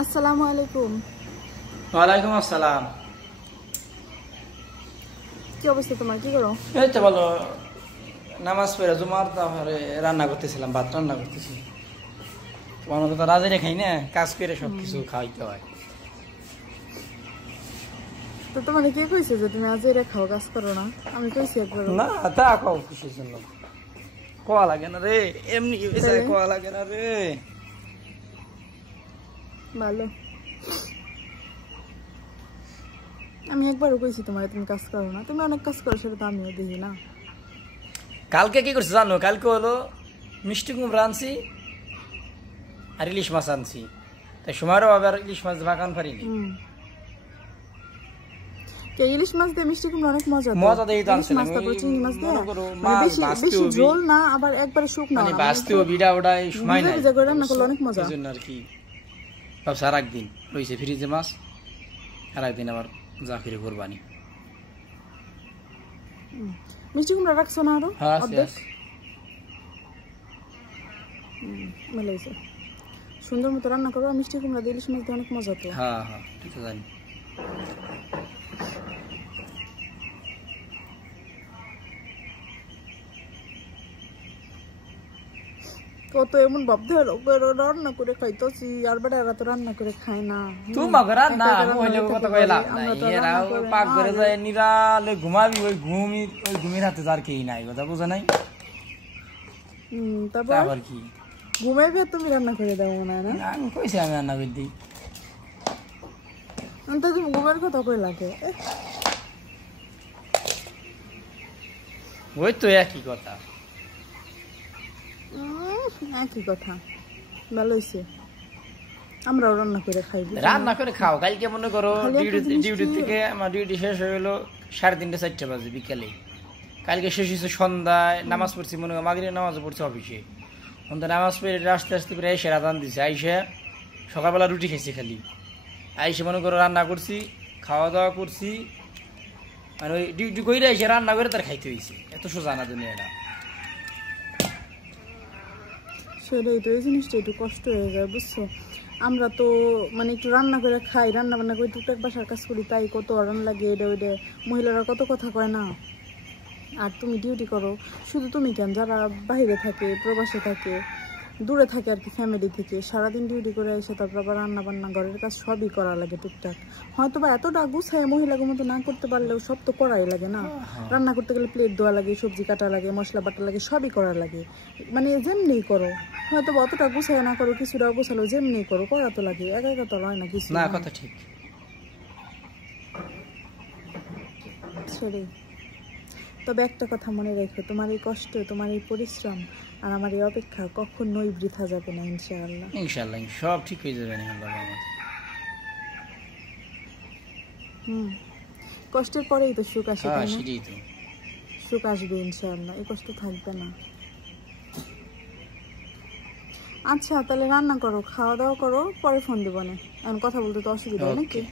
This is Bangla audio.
আসসালামু আলাইকুম। ওয়ালাইকুম আসসালাম। কি অবস্থা তোমার, কি করো? এই তো ভালো, নামাজ পড়ে জুমার তারপরে রান্না করতেছিলাম, ভাত রান্না করতেছি। তোমার মতো তো রাজেরে খাই না, কাজ করে সবকিছু খাওয়াইতে হয়। তো তোমার কে কইছে যে তুমি আজ এরা খাও, কাজ করো না? আমি কইছি একবার না তা খাও কিসের জন্য, কোয়া লাগে না রে, এমনি কোয়া লাগে না রে। ভালো, আমি একবারও কইছি তোমার তুমি কাজ করো না, তুমি অনেক কাজ করো, সেটা তো আমিও দেখি না। কালকে কি করছে জানো? কালকে হলো মিষ্টি কুমড়া আনছি আর ইলিশ মাছ আনছি, তাই সময়ও আবার ইলিশ মাছ ভাগান পারিনি। ইলিশ মাছ দিয়ে মিষ্টি কুমড়া অনেক মজা, মজা দিয়ে তো আনছিলাম। চিংড়ি মাছ দিয়ে বেশি ঝোল না, আবার একবারে শুকনো না, বাস্তিও বিড়া ওটাই সময় নাই, রান্না করলে অনেক মজা। এই জন্য আর কি ভাবছি আর একদিন রয়েছে ফ্রিজে মাছ, আর একদিন আবার যা ফিরে কোরবানি। মিষ্টি কুমড়া রাখছো না আরো? হ্যাঁ মিলাইছে, সুন্দর মতো রান্না করো। মিষ্টি কুমড়া দিয়ে ইলিশ মাছ দিয়ে অনেক মজা তো। হ্যাঁ ঠিক আছে জানি। কত এমন ভাবতে হলো, রান্না করে খাইতেছি, আর বেটারা তো রান্না করে খায় না। তোমাকে রান্না হইলে কথা কই লাভ নাই, এরা পাক করে যায় নিরালে ঘুমাবি, ওই ঘুমির হাতে তার কেই নাই, কথা বুঝা নাই। তারপর কি ঘুমাইবে, তুমি রান্না করে দাও মনে হয় না? আমি কইছি আমি রান্না করে দিই, তো তুমি ঘুমের কথা কই লাগে? ওই তো একই কথা, একই কথা। ভালো হয়েছে, আমরাও রান্না করে খাই। রান্না করে খাও। কালকে মনে করো ডিউটি থেকে আমার ডিউটি শেষ হয়ে গেলো 3:30 4টা বাজে বিকালে। কালকে শেষ হয়েছে সন্ধ্যায়, নামাজ পড়ছি, মনে করো মাগরিবের নামাজ পড়ছি অফিসে। নামাজ পড়ে আস্তে আস্তে প্রায় এসে রাধান দিছে, আইসে সকালবেলা রুটি খেয়েছি খালি, আইসে মনে করো রান্না করছি, খাওয়া দাওয়া করছি, আর ওই ডিউটি করে এসে রান্না করে তার খাইতে হয়েছে। এত সোজা না দুনিয়াটা। সেটাই তো, এই জিনিসটা একটু কষ্ট হয়ে যায়, বুঝছো? আমরা তো মানে একটু রান্না করে খাই, রান্না বান্না করে টুকটাক বাসার কাজ করি, তাই কত আরাম লাগে। এটা ওইটা মহিলারা কত কথা কয় না। আর তুমি ডিউটি করো, শুধু তুমি কেন, যারা বাইরে থাকে, প্রবাসে থাকে, দূরে থাকে আর কি, ফ্যামিলি থেকে সারাদিন ডিউটি করে এসে তারপর আবার রান্না বান্না, ঘরের কাজ সবই করা লাগে টুকটাক। হয়তো বা এতটা গুছায় মহিলাদের মতো না করতে পারলেও সব তো করাই লাগে না। রান্না করতে গেলে প্লেট ধোয়া লাগে, সবজি কাটা লাগে, মশলা বাটা লাগে, সবই করা লাগে। মানে যেমনি করো, হয়তো বা অতটা গুছায় না করো, কিছুটা গোছালো, যেমনি করো করা তো লাগে, একা একা তো হয় না কিছু। না কথা ঠিক। সেটাই। তবে একটা কথা মনে রেখো, তোমার এই কষ্ট, তোমার এই পরিশ্রম আর আমার এই অপেক্ষা কখনোই বৃথা যাবে না, ইনশাআল্লাহ। ইনশাআল্লাহ সব ঠিক হয়ে যাবে। কষ্টের পরেই তো সুখ আসে, তাই না? সেটাই তো, সুখ আসবে ইনশাআল্লাহ, এই কষ্ট থাকবে না। আচ্ছা তাহলে রান্না করো, খাওয়া দাওয়া করো, পরে ফোন দিব না, এখন কথা বলতে তো অসুবিধা নাকি?